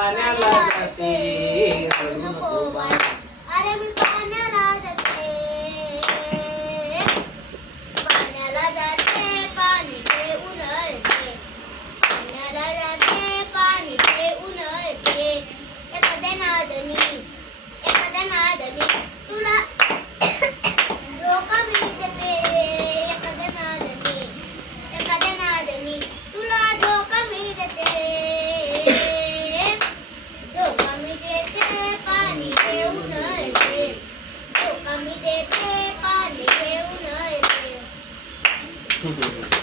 पाण्याला जाते रडू नको बाळा. अरे मी पाण्याला जाते, पाण्याला जाते, पाणी घेऊन येते. पाण्याला जाते, पाणी घेऊन येते. एखाद्या नादनी तुला झोका मी देते. एखाद्या नादनी तुला झोका मी देते. झोका मी देते, पाणी घेऊन येते. झोका मी देते, पाणी घेऊन येते.